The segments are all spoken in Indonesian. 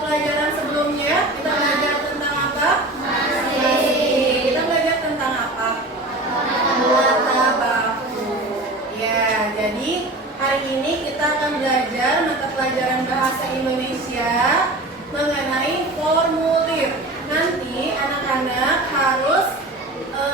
pelajaran sebelumnya kita belajar tentang apa? Masih. Kita belajar tentang apa? Kata baku. Ya, jadi hari ini kita akan belajar mata pelajaran bahasa Indonesia mengenai formulir. Nanti anak-anak harus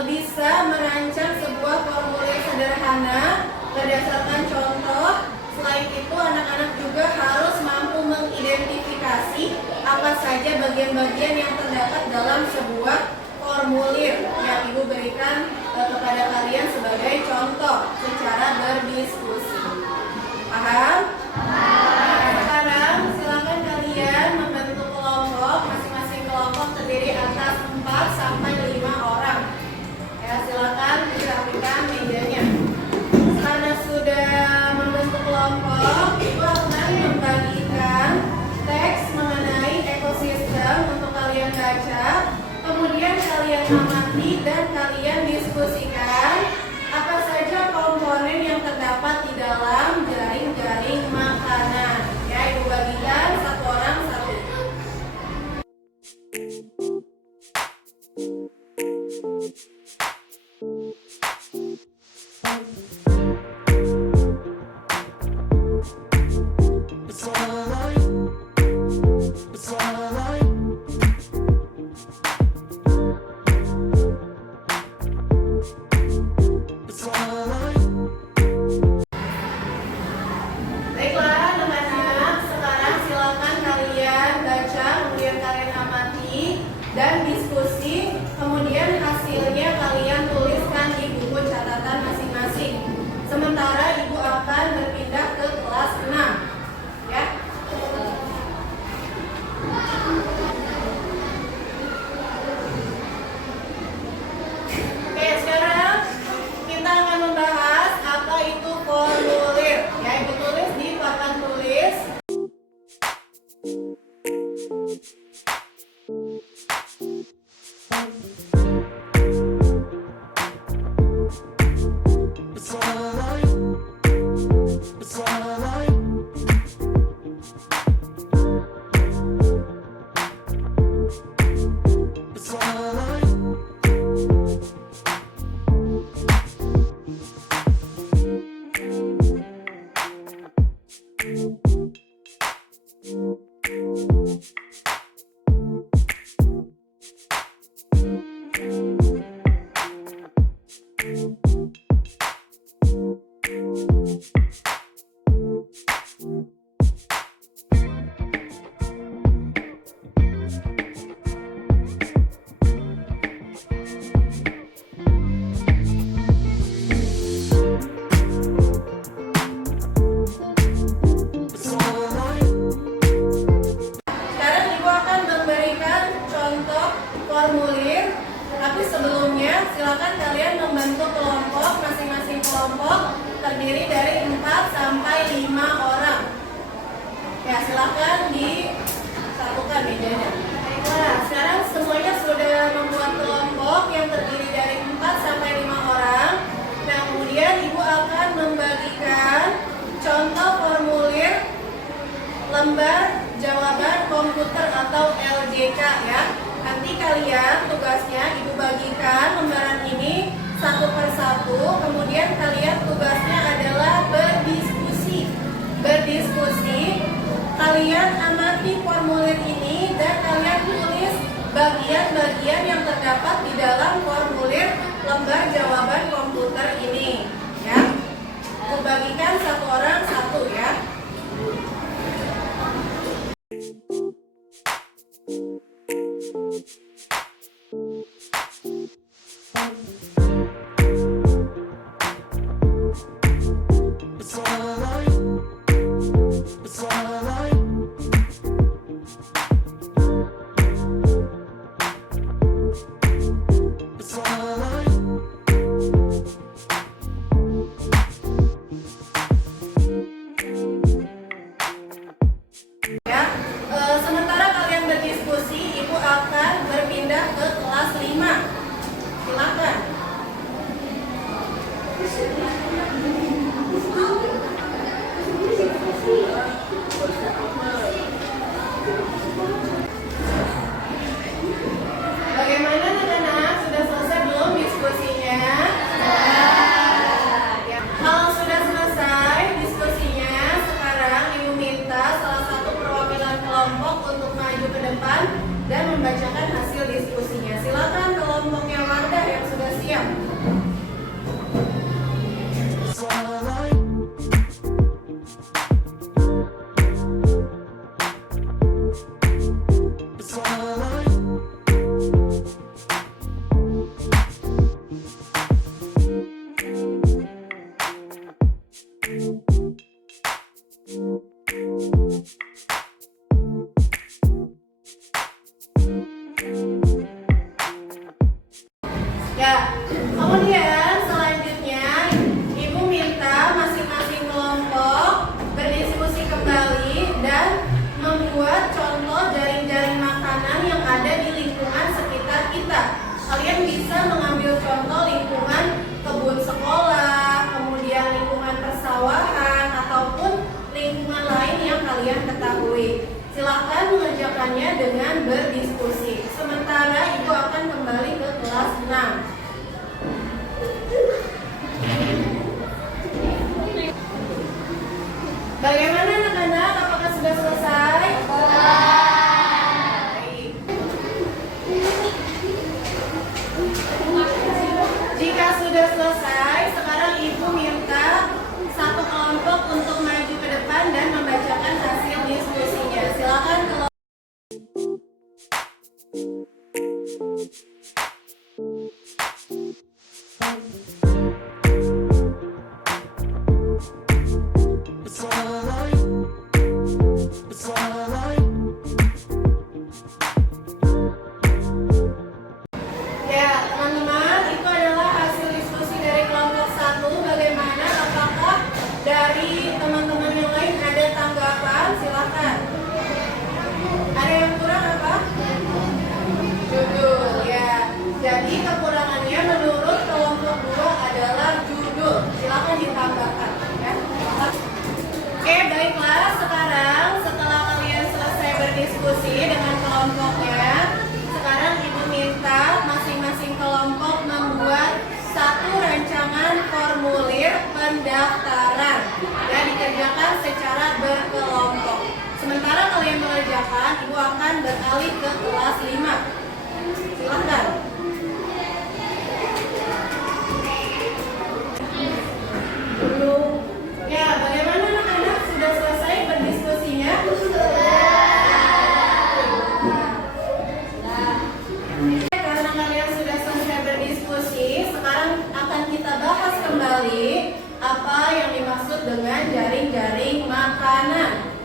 bisa merancang sebuah formulir sederhana berdasarkan contoh. Selain itu, anak-anak juga harus mampu mengidentifikasi apa saja bagian-bagian yang terdapat dalam sebuah formulir yang Ibu berikan kepada kalian sebagai contoh secara berdiskusi. Paham? Nah, sekarang silakan kalian membentuk kelompok. Masing-masing kelompok terdiri atas 4 sampai 5 orang. Ya, silakan dirapikan mejanya. Karena sudah membentuk kelompok, Ibu akan membagikan teks mengenai ekosistem untuk kalian baca. Kemudian kalian amati dan kalian diskusikan apa saja komponen yang terdapat di dalam jaring-jaring makanan. Ya, Ibu bagikan satu orang satu. Dan diskusi, kemudian hasilnya kalian tuliskan di buku catatan masing-masing. Sementara Ibu akan berpindah ke kelas 6. Ya. Oke, sekarang kita akan membahas apa itu formulir. Ya, Ibu tulis di papan tulis. Formulir, tapi sebelumnya silakan kalian membentuk kelompok. Masing-masing kelompok terdiri dari 4 sampai 5 orang. Ya, silakan disatukan mejanya. Nah, sekarang semuanya sudah membuat kelompok yang terdiri dari 4 sampai 5 orang. Nah, kemudian Ibu akan membagikan contoh formulir lembar jawaban komputer atau LJK ya. Nanti kalian tugasnya Ibu bagikan lembaran ini satu persatu. Kemudian kalian tugasnya adalah berdiskusi. Kalian amati formulir ini dan kalian tulis bagian-bagian yang terdapat di dalam formulir lembar jawaban komputer ini. Ya, Ibu bagikan satu orang satu ya. Sementara kalian berdiskusi, Ibu akan berpindah ke kelas 5. Silakan. mengerjakannya dengan berdiskusi. Sementara Ibu akan kembali ke kelas 6. Bagaimana anak-anak? Apakah sudah selesai? Baik. Jika sudah selesai, sekarang Ibu minta satu kelompok untuk maju ke depan dan membacakan hasil diskusinya. Silakan kelompok. Ya, teman-teman, itu adalah hasil diskusi dari kelompok 1. Bagaimana? Apakah dari teman-teman yang lain ada tanggapan? Silakan. Ada yang kurang apa? Judul, ya. Jadi kekurangannya menurut kelompok 2 adalah judul. Silakan ditambahkan, ya. Oke, baiklah. Sekarang setelah kalian selesai berdiskusi dengan kelompoknya, sekarang Ibu minta masing-masing kelompok membuat satu rancangan formulir pendaftaran. Ya, dikerjakan secara berkelompok. Sementara kalian mengerjakan, Ibu akan beralih ke kelas 5. Silakan. Dulu. Ya, bagaimana anak-anak? Sudah selesai berdiskusinya? Karena kalian sudah selesai berdiskusi, sekarang akan kita bahas kembali apa yang dimaksud dengan jaring-jaring makanan.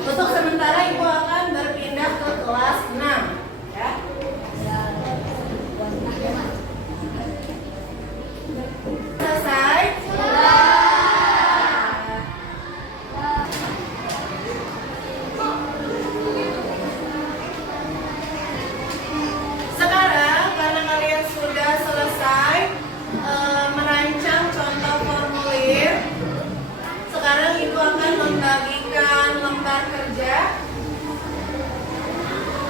Untuk sementara Ibu akan berpindah ke kelas 6, ya. Selesai? Sekarang karena kalian sudah selesai merancang contoh formulir, sekarang Ibu akan membagikan lembar kerja.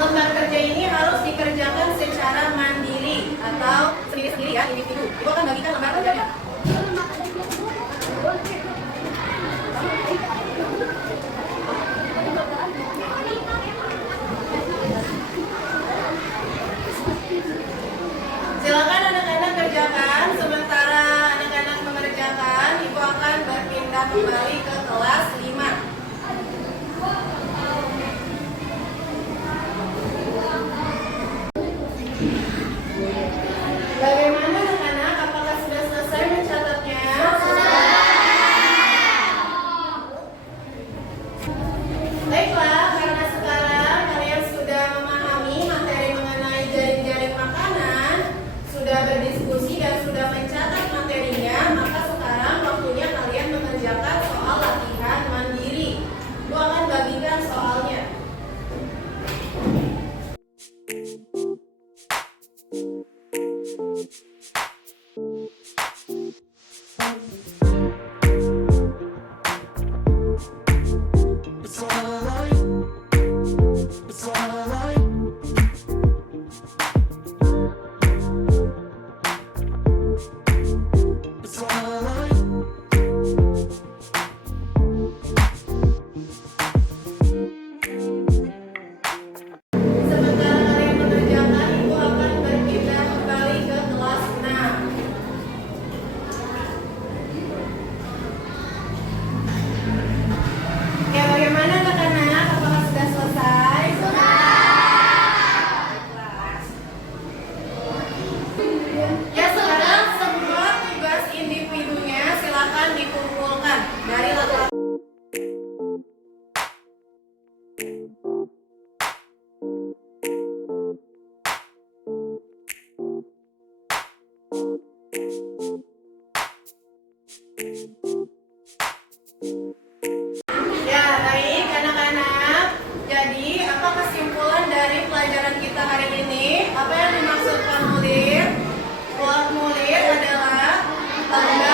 Lembar kerja ini harus dikerjakan secara mandiri atau sendiri-sendiri, ya, individu. Ibu akan bagikan lembar kerja. Silakan anak-anak kerjakan. Sementara anak-anak mengerjakan, Ibu akan berpindah kembali ke kelas 5. Bagaimana anak-anak? Apakah sudah selesai dari pelajaran kita hari ini. Apa yang dimaksud formulir? Formulir adalah tanda